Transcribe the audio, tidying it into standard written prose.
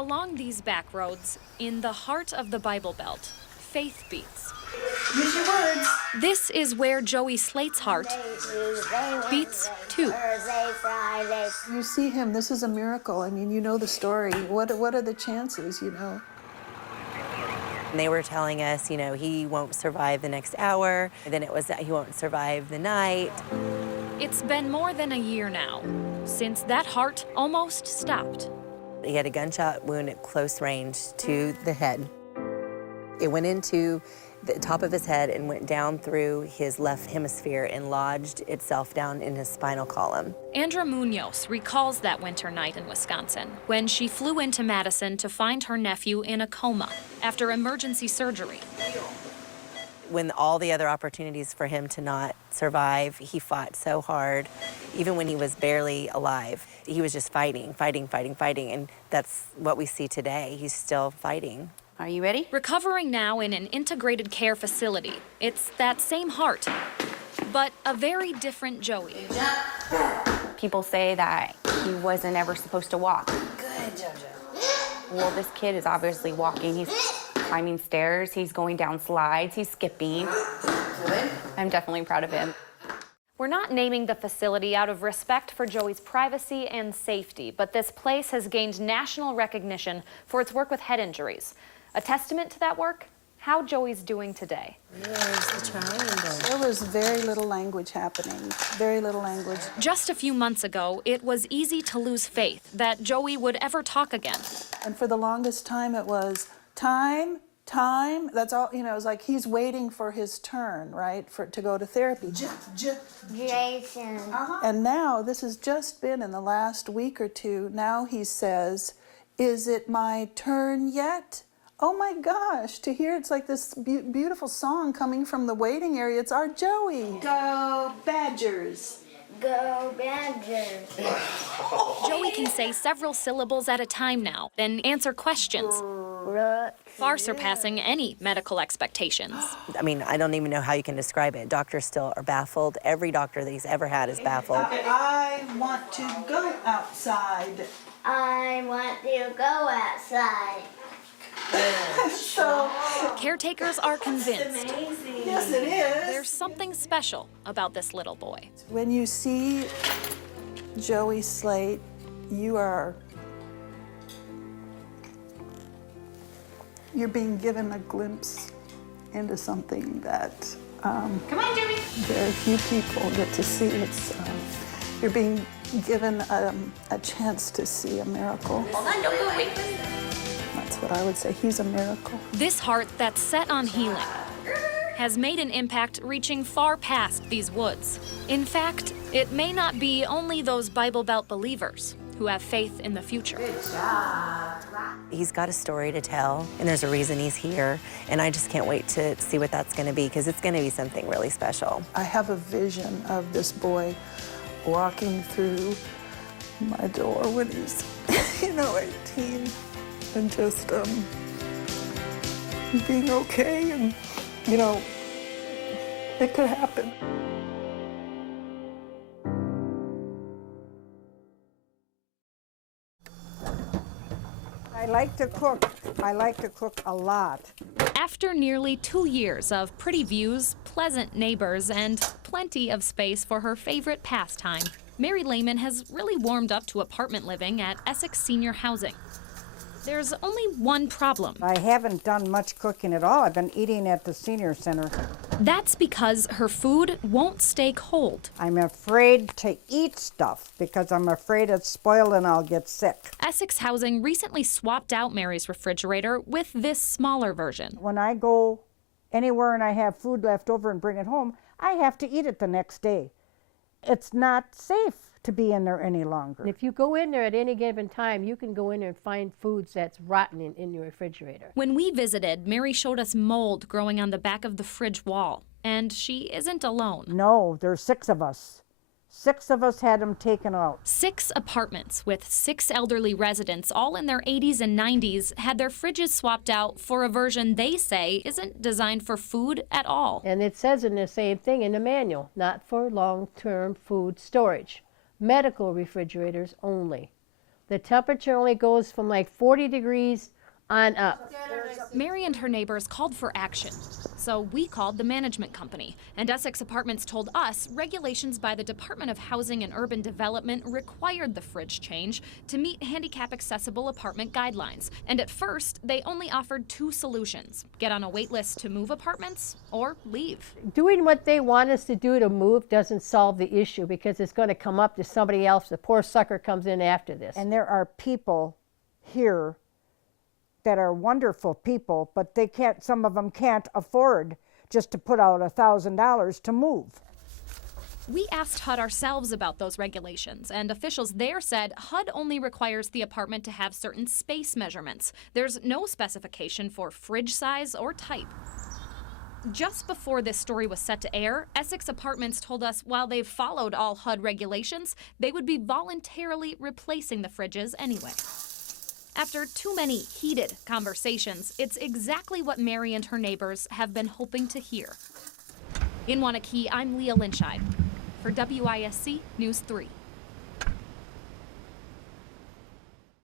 Along these back roads, in the heart of the Bible Belt, faith beats. Use your words. This is where Joey Slate's heart beats too. You see him, this is a miracle. I mean, you know the story. What are the chances, you know? They were telling us, you know, he won't survive the next hour. And then it was that he won't survive the night. It's been more than a year now since that heart almost stopped. He had a gunshot wound at close range to the head. It went into the top of his head and went down through his left hemisphere and lodged itself down in his spinal column. Andra Munoz recalls that winter night in Wisconsin when she flew into Madison to find her nephew in a coma after emergency surgery. When all the other opportunities for him to not survive, he fought so hard. Even when he was barely alive, he was just fighting, and that's what we see today. He's still fighting. Are you ready? Recovering now in an integrated care facility. It's that same heart, but a very different Joey. People say that he wasn't ever supposed to walk. Good, JoJo. Well, this kid is obviously walking. He's climbing stairs, he's going down slides, he's skipping. Good. I'm definitely proud of him. We're not naming the facility out of respect for Joey's privacy and safety, but this place has gained national recognition for its work with head injuries. A testament to that work, how Joey's doing today. There's the triangle. There was very little language happening, very little language. Just a few months ago, it was easy to lose faith that Joey would ever talk again. And for the longest time it was time, that's all, you know, it was like he's waiting for his turn, right, to go to therapy. Jason. And now, this has just been in the last week or two, now he says, is it my turn yet? Oh my gosh, to hear it's like this beautiful song coming from the waiting area. It's our Joey. Go Badgers. Go Badgers. Joey can say several syllables at a time now, then answer questions, far surpassing any medical expectations. I mean, I don't even know how you can describe it. Doctors still are baffled. Every doctor that he's ever had is baffled. I want to go outside. I want to go outside. So, Caretakers are convinced yes it is. there's something special about this little boy. When you see Joey Slate, you're being given a glimpse into something that Come on, Jimmy. very few people get to see. It's you're being given a chance to see a miracle. Hold on, don't go away. That's what I would say. He's a miracle. This heart that's set on healing has made an impact reaching far past these woods. In fact, it may not be only those Bible Belt believers who have faith in the future. He's got a story to tell, and there's a reason he's here, and I just can't wait to see what that's going to be, because it's going to be something really special. I have a vision of this boy walking through my door when he's, 18, and just being okay, and, it could happen. I like to cook. I like to cook a lot. After nearly 2 years of pretty views, pleasant neighbors, and plenty of space for her favorite pastime, Mary Lehman has really warmed up to apartment living at Essex Senior Housing. There's only one problem. I haven't done much cooking at all. I've been eating at the senior center. That's because her food won't stay cold. I'm afraid to eat stuff because I'm afraid it's spoiled and I'll get sick. Essex Housing recently swapped out Mary's refrigerator with this smaller version. When I go anywhere and I have food left over and bring it home, I have to eat it the next day. It's not safe to be in there any longer. If you go in there at any given time, you can go in there and find foods that's rotten in your refrigerator. When we visited, Mary showed us mold growing on the back of the fridge wall, and she isn't alone. No, there's 6 of us. 6 of us had them taken out. 6 apartments with 6 elderly residents, all in their 80s and 90s, had their fridges swapped out for a version they say isn't designed for food at all. And it says in the same thing in the manual, not for long-term food storage. Medical refrigerators only. The temperature only goes from like 40 degrees on up. Mary and her neighbors called for action. So we called the management company, and Essex Apartments told us regulations by the Department of Housing and Urban Development required the fridge change to meet handicap-accessible apartment guidelines. And at first, they only offered 2 solutions: get on a wait list to move apartments or leave. Doing what they want us to do to move doesn't solve the issue because it's going to come up to somebody else. The poor sucker comes in after this. And there are people here that are wonderful people, but they can't, some of them can't afford just to put out $1,000 to move. We asked HUD ourselves about those regulations, and officials there said HUD only requires the apartment to have certain space measurements. There's no specification for fridge size or type. Just before this story was set to air, Essex Apartments told us while they've followed all HUD regulations, they would be voluntarily replacing the fridges anyway. After too many heated conversations, it's exactly what Mary and her neighbors have been hoping to hear. In Wanakee, I'm Leah Lynchide for WISC News 3.